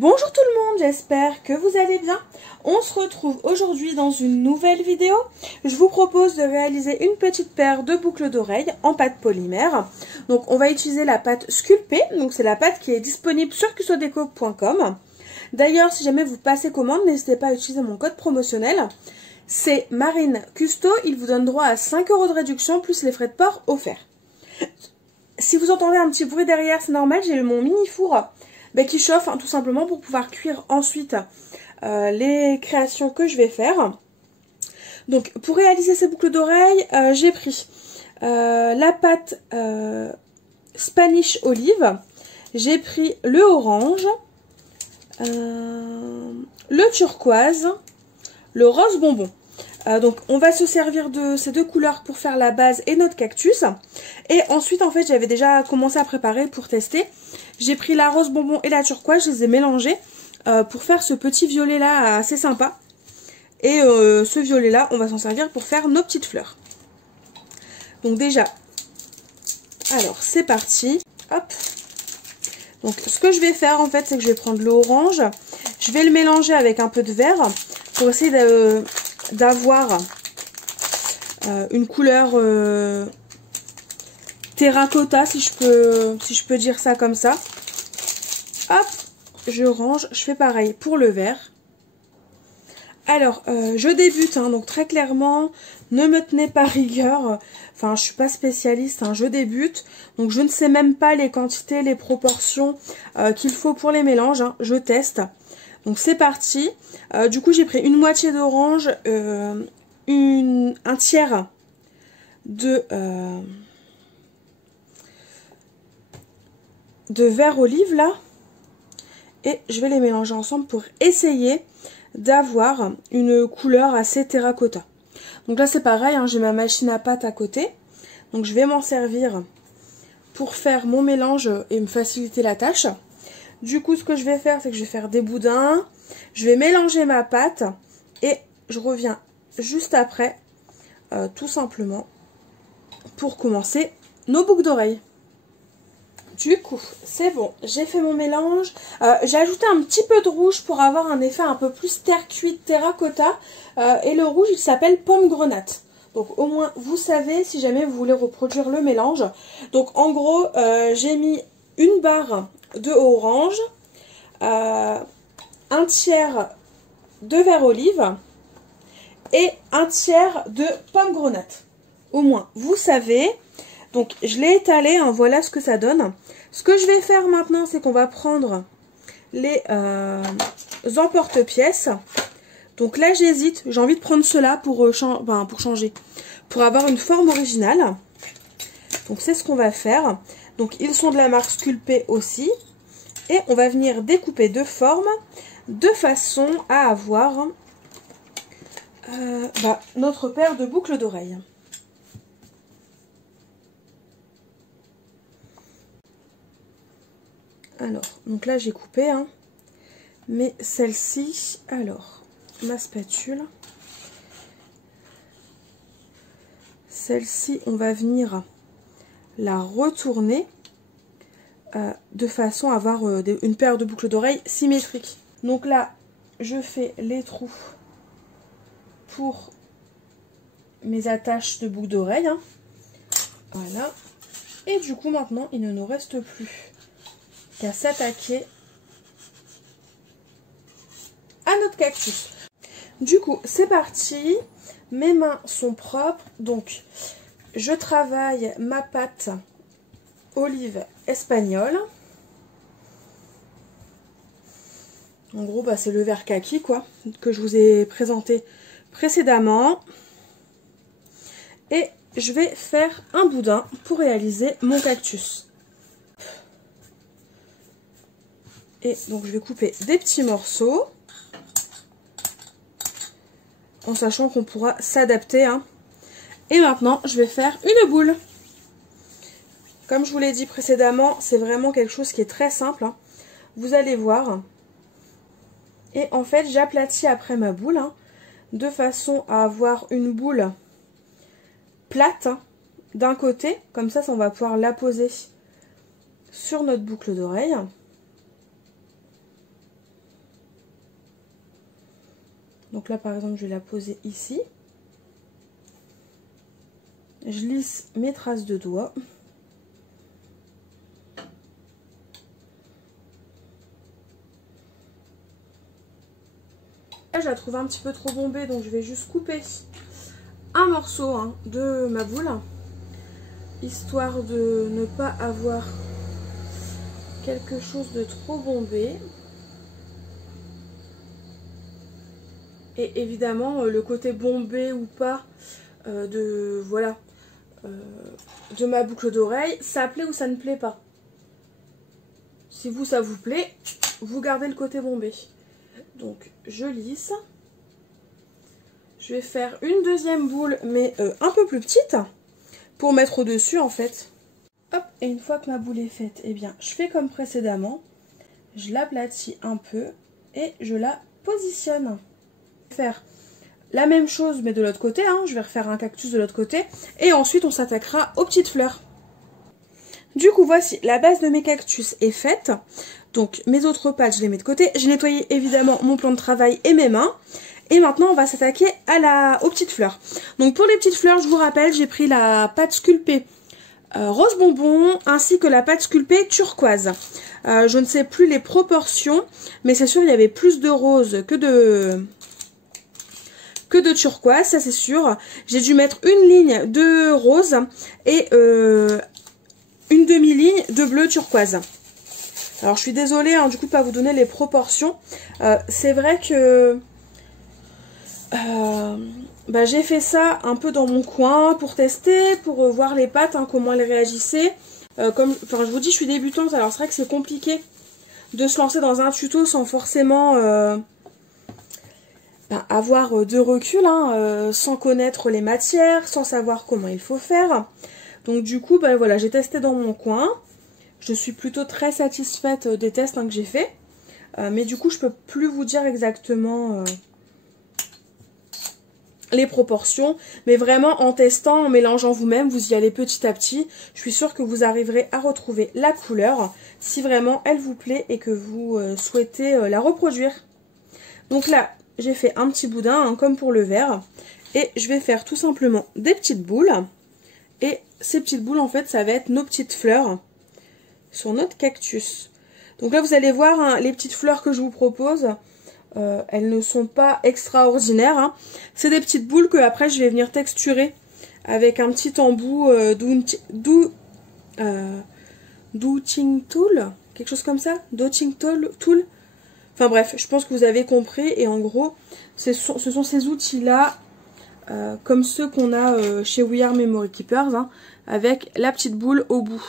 Bonjour tout le monde, j'espère que vous allez bien. On se retrouve aujourd'hui dans une nouvelle vidéo. Je vous propose de réaliser une petite paire de boucles d'oreilles en pâte polymère. Donc on va utiliser la pâte Sculpey, donc c'est la pâte qui est disponible sur custodeco.com. D'ailleurs, si jamais vous passez commande, n'hésitez pas à utiliser mon code promotionnel. C'est Marine Custo, il vous donne droit à 5 € de réduction plus les frais de port offerts. Si vous entendez un petit bruit derrière, c'est normal, j'ai mon mini four qui chauffe tout simplement pour pouvoir cuire ensuite les créations que je vais faire. Donc pour réaliser ces boucles d'oreilles, j'ai pris la pâte Spanish Olive, j'ai pris le orange, le turquoise, le rose bonbon. Donc on va se servir de ces deux couleurs pour faire la base et notre cactus. Et ensuite en fait j'avais déjà commencé à préparer pour tester. J'ai pris la rose bonbon et la turquoise, je les ai mélangés pour faire ce petit violet là assez sympa. Et ce violet là on va s'en servir pour faire nos petites fleurs. Donc déjà, alors c'est parti. Hop. Donc ce que je vais faire en fait c'est que je vais prendre l'orange. Je vais le mélanger avec un peu de vert pour essayer d'avoir une couleur terracotta si je peux dire ça comme ça. Hop, je range, je fais pareil pour le vert. Alors je débute donc très clairement, ne me tenez pas rigueur, enfin je suis pas spécialiste, je débute, donc je ne sais même pas les quantités, les proportions qu'il faut pour les mélanges, je teste. Donc c'est parti. Du coup j'ai pris une moitié d'orange, un tiers de vert olive là. Et je vais les mélanger ensemble pour essayer d'avoir une couleur assez terracotta. Donc là c'est pareil, j'ai ma machine à pâte à côté. Donc je vais m'en servir pour faire mon mélange et me faciliter la tâche. Du coup, ce que je vais faire, c'est que je vais faire des boudins. Je vais mélanger ma pâte et je reviens juste après, tout simplement, pour commencer nos boucles d'oreilles. Du coup, c'est bon, j'ai fait mon mélange. J'ai ajouté un petit peu de rouge pour avoir un effet un peu plus terre cuite, terracotta. Et le rouge, il s'appelle pomme grenade. Donc au moins, vous savez si jamais vous voulez reproduire le mélange. Donc en gros, j'ai mis une barre de orange, un tiers de vert olive et un tiers de pomme grenade. Au moins, vous savez. Donc, je l'ai étalé, voilà ce que ça donne. Ce que je vais faire maintenant, c'est qu'on va prendre les emporte-pièces. Donc là, j'hésite. J'ai envie de prendre cela pour changer, pour avoir une forme originale. Donc, c'est ce qu'on va faire. Donc, ils sont de la marque Sculpey aussi. Et on va venir découper de forme de façon à avoir notre paire de boucles d'oreilles. Alors, donc là j'ai coupé, mais celle-ci, alors, ma spatule. Celle-ci, on va venir la retourner de façon à avoir une paire de boucles d'oreilles symétriques. Donc là, je fais les trous pour mes attaches de boucles d'oreilles. Voilà. Et du coup, maintenant, il ne nous reste plus qu'à s'attaquer à notre cactus. Du coup, c'est parti. Mes mains sont propres. Donc, je travaille ma pâte olive espagnole. En gros, c'est le vert kaki, quoi, que je vous ai présenté précédemment. Et je vais faire un boudin pour réaliser mon cactus. Et donc, je vais couper des petits morceaux. En sachant qu'on pourra s'adapter. Et maintenant, je vais faire une boule. Comme je vous l'ai dit précédemment, c'est vraiment quelque chose qui est très simple. Vous allez voir. Et en fait, j'aplatis après ma boule. De façon à avoir une boule plate d'un côté. Comme ça, on va pouvoir la poser sur notre boucle d'oreille. Donc là par exemple je vais la poser ici. Je lisse mes traces de doigts. Là, je la trouve un petit peu trop bombée, donc je vais juste couper un morceau hein, de ma boule, histoire de ne pas avoir quelque chose de trop bombé. Et évidemment, le côté bombé ou pas de ma boucle d'oreille, ça plaît ou ça ne plaît pas. Si vous, ça vous plaît, vous gardez le côté bombé. Donc, je lisse. Je vais faire une deuxième boule, mais un peu plus petite, pour mettre au-dessus, en fait. Hop, et une fois que ma boule est faite, eh bien, je fais comme précédemment. Je l'aplatis un peu et je la positionne. Je vais faire la même chose, mais de l'autre côté, hein. Je vais refaire un cactus de l'autre côté. Et ensuite, on s'attaquera aux petites fleurs. Du coup, voici, la base de mes cactus est faite. Donc, mes autres pattes, je les mets de côté. J'ai nettoyé, évidemment, mon plan de travail et mes mains. Et maintenant, on va s'attaquer aux petites fleurs. Donc, pour les petites fleurs, je vous rappelle, j'ai pris la pâte sculptée rose bonbon, ainsi que la pâte sculptée turquoise. Je ne sais plus les proportions, mais c'est sûr, il y avait plus de rose que de turquoise, ça c'est sûr. J'ai dû mettre une ligne de rose et une demi-ligne de bleu turquoise. Alors je suis désolée hein, du coup de pas vous donner les proportions. C'est vrai que j'ai fait ça un peu dans mon coin pour tester, pour voir les pâtes, hein, comment elles réagissaient. Enfin je vous dis, je suis débutante, alors c'est vrai que c'est compliqué de se lancer dans un tuto sans forcément avoir de recul, hein, sans connaître les matières, sans savoir comment il faut faire. Donc du coup, voilà, j'ai testé dans mon coin. Je suis plutôt très satisfaite des tests hein, que j'ai fait. Mais du coup, je peux plus vous dire exactement les proportions. Mais vraiment, en testant, en mélangeant vous-même, vous y allez petit à petit. Je suis sûre que vous arriverez à retrouver la couleur si vraiment elle vous plaît et que vous souhaitez la reproduire. Donc là, j'ai fait un petit boudin, hein, comme pour le verre. Et je vais faire tout simplement des petites boules. Et ces petites boules, en fait, ça va être nos petites fleurs sur notre cactus. Donc là, vous allez voir, hein, les petites fleurs que je vous propose, elles ne sont pas extraordinaires. Hein. C'est des petites boules que après je vais venir texturer avec un petit embout Douting Tool, quelque chose comme ça, Douting Tool. Enfin bref, je pense que vous avez compris. Et en gros, ce sont ces outils-là, comme ceux qu'on a chez We Are Memory Keepers, hein, avec la petite boule au bout.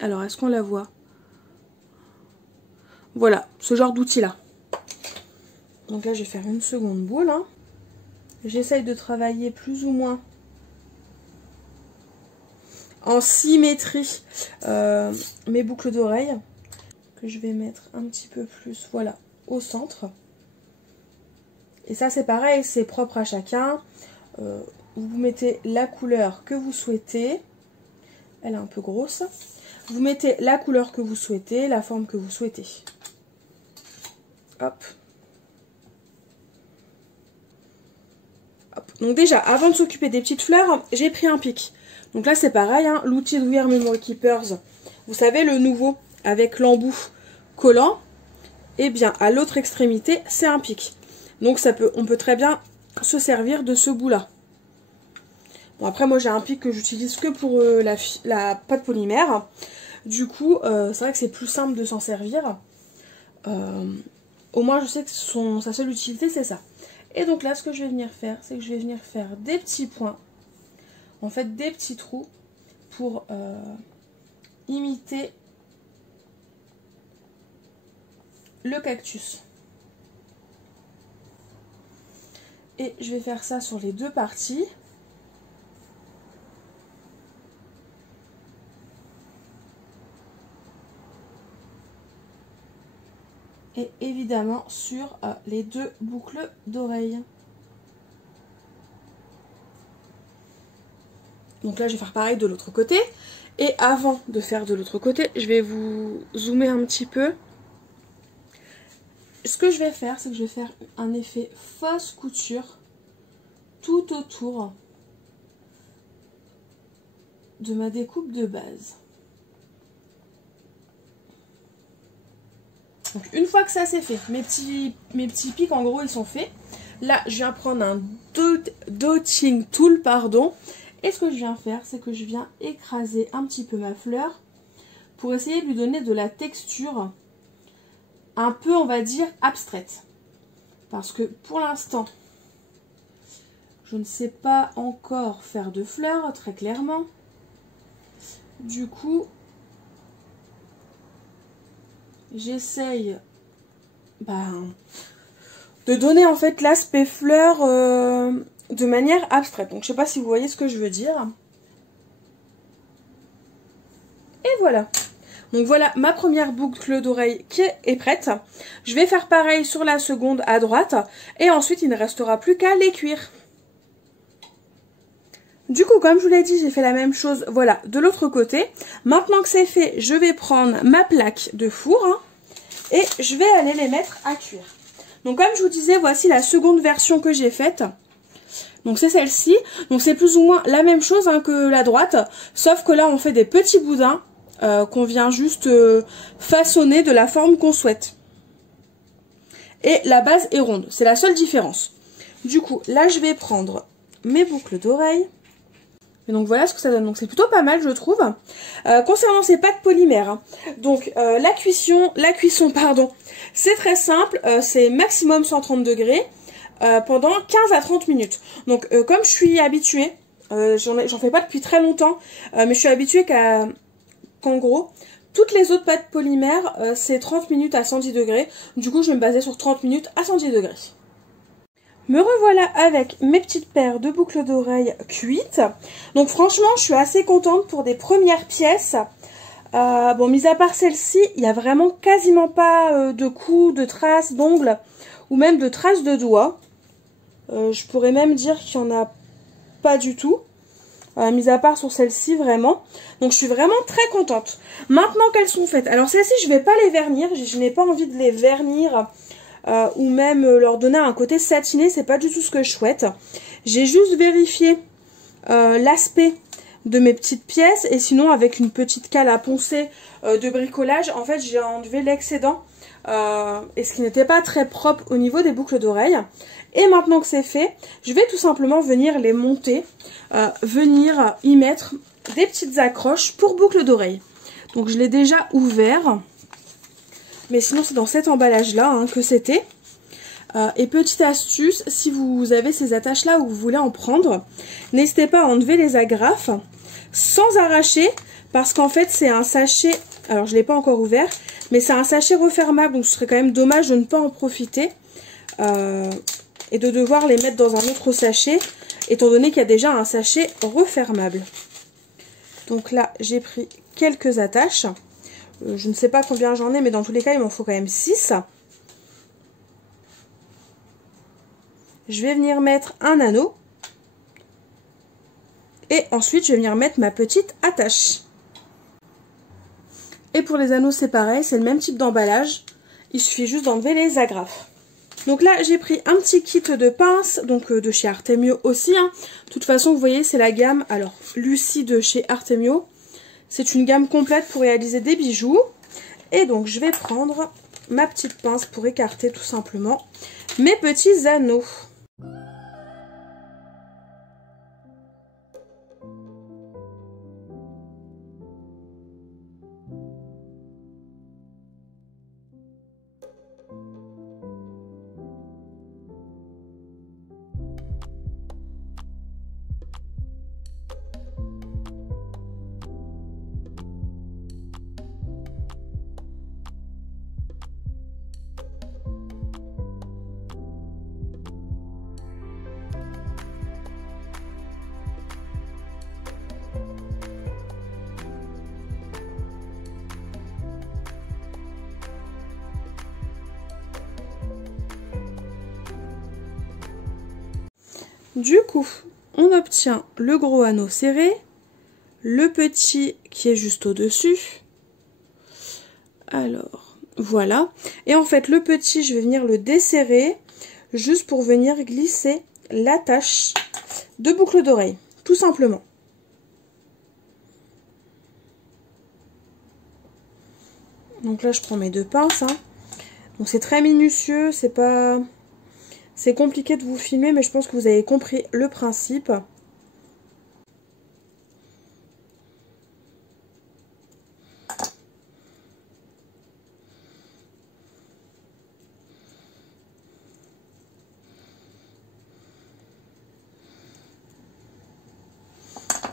Alors, est-ce qu'on la voit? Voilà, ce genre d'outil-là. Donc là, je vais faire une seconde boule. Hein. J'essaye de travailler plus ou moins en symétrie mes boucles d'oreilles, que je vais mettre un petit peu plus, voilà, au centre. Et ça, c'est pareil, c'est propre à chacun. Vous mettez la couleur que vous souhaitez. Elle est un peu grosse. Vous mettez la couleur que vous souhaitez, la forme que vous souhaitez. Hop. Hop. Donc déjà, avant de s'occuper des petites fleurs, j'ai pris un pic. Donc là, c'est pareil, hein, l'outil de We Are Memory Keepers. Vous savez, le nouveau, avec l'embout collant. Et bien, à l'autre extrémité, c'est un pic. Donc on peut très bien se servir de ce bout-là. Bon, après, moi, j'ai un pic que j'utilise que pour la pâte polymère. Du coup, c'est vrai que c'est plus simple de s'en servir. Au moins, je sais que sa seule utilité, c'est ça. Et donc là, ce que je vais venir faire, c'est que je vais venir faire des petits points. En fait, des petits trous pour imiter le cactus. Et je vais faire ça sur les deux parties. Et évidemment sur les deux boucles d'oreilles. Donc là, je vais faire pareil de l'autre côté. Et avant de faire de l'autre côté, je vais vous zoomer un petit peu. ce que je vais faire, c'est que je vais faire un effet fausse couture tout autour de ma découpe de base. Donc une fois que ça c'est fait, mes petits pics en gros ils sont faits. Là je viens prendre un dotting tool, pardon. Et ce que je viens faire, c'est que je viens écraser un petit peu ma fleur pour essayer de lui donner de la texture un peu, on va dire, abstraite. Parce que pour l'instant, je ne sais pas encore faire de fleurs, très clairement. Du coup, j'essaye de donner en fait l'aspect fleur de manière abstraite. Donc je sais pas si vous voyez ce que je veux dire. Et voilà. Donc voilà ma première boucle d'oreille qui est prête. Je vais faire pareil sur la seconde à droite. Et ensuite il ne restera plus qu'à les cuire. Du coup, comme je vous l'ai dit, j'ai fait la même chose, voilà, de l'autre côté. Maintenant que c'est fait, je vais prendre ma plaque de four et je vais aller les mettre à cuire. Donc comme je vous disais, voici la seconde version que j'ai faite. Donc c'est celle-ci. Donc c'est plus ou moins la même chose que la droite, sauf que là on fait des petits boudins qu'on vient juste façonner de la forme qu'on souhaite. Et la base est ronde, c'est la seule différence. Du coup, là je vais prendre mes boucles d'oreilles. Et donc voilà ce que ça donne, donc c'est plutôt pas mal je trouve. Concernant ces pâtes polymères, donc la cuisson pardon, c'est très simple, c'est maximum 130 degrés pendant 15 à 30 minutes. Donc comme je suis habituée, j'en fais pas depuis très longtemps, mais je suis habituée qu'en gros, toutes les autres pâtes polymères c'est 30 minutes à 110 degrés, du coup je vais me baser sur 30 minutes à 110 degrés. Me revoilà avec mes petites paires de boucles d'oreilles cuites. Donc franchement, je suis assez contente pour des premières pièces. Bon, mis à part celle-ci, il n'y a vraiment quasiment pas de coups, de traces d'ongles ou même de traces de doigts. Je pourrais même dire qu'il n'y en a pas du tout. Mis à part sur celle-ci, vraiment. Donc je suis vraiment très contente. Maintenant qu'elles sont faites. Alors celles-ci, je ne vais pas les vernir. Je n'ai pas envie de les vernir. Ou même leur donner un côté satiné, c'est pas du tout ce que je souhaite. J'ai juste vérifié l'aspect de mes petites pièces et sinon avec une petite cale à poncer de bricolage, en fait j'ai enlevé l'excédent et ce qui n'était pas très propre au niveau des boucles d'oreilles. Et maintenant que c'est fait, je vais tout simplement venir les monter, venir y mettre des petites accroches pour boucles d'oreilles. Donc je l'ai déjà ouvert. Mais sinon c'est dans cet emballage là que c'était. Et petite astuce, si vous avez ces attaches là ou vous voulez en prendre, n'hésitez pas à enlever les agrafes sans arracher. Parce qu'en fait c'est un sachet, alors je ne l'ai pas encore ouvert, mais c'est un sachet refermable. Donc ce serait quand même dommage de ne pas en profiter. Et de devoir les mettre dans un autre sachet. Étant donné qu'il y a déjà un sachet refermable. Donc là j'ai pris quelques attaches. Je ne sais pas combien j'en ai, mais dans tous les cas, il m'en faut quand même 6. Je vais venir mettre un anneau. Et ensuite, je vais venir mettre ma petite attache. Et pour les anneaux, c'est pareil, c'est le même type d'emballage. Il suffit juste d'enlever les agrafes. Donc là, j'ai pris un petit kit de pinces, donc de chez Artemio aussi. De toute façon, vous voyez, c'est la gamme, alors, Lucie de chez Artemio. C'est une gamme complète pour réaliser des bijoux. Et donc, je vais prendre ma petite pince pour écarter tout simplement mes petits anneaux. Du coup, on obtient le gros anneau serré, le petit qui est juste au-dessus. Alors, Voilà. Et en fait, le petit, je vais venir le desserrer juste pour venir glisser l'attache de boucle d'oreille, tout simplement. Donc là, je prends mes 2 pinces. Hein. Donc c'est très minutieux, c'est compliqué de vous filmer, mais je pense que vous avez compris le principe.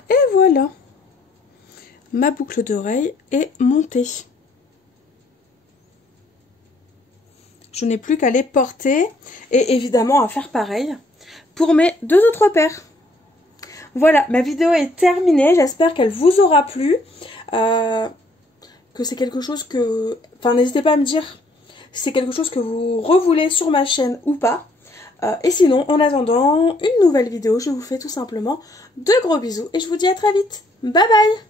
Et voilà, ma boucle d'oreille est montée. Je n'ai plus qu'à les porter et évidemment à faire pareil pour mes 2 autres paires. Voilà, ma vidéo est terminée. J'espère qu'elle vous aura plu. Que c'est quelque chose que... Enfin, n'hésitez pas à me dire si c'est quelque chose que vous revoulez sur ma chaîne ou pas. Et sinon, en attendant une nouvelle vidéo, je vous fais tout simplement de gros bisous et je vous dis à très vite. Bye bye!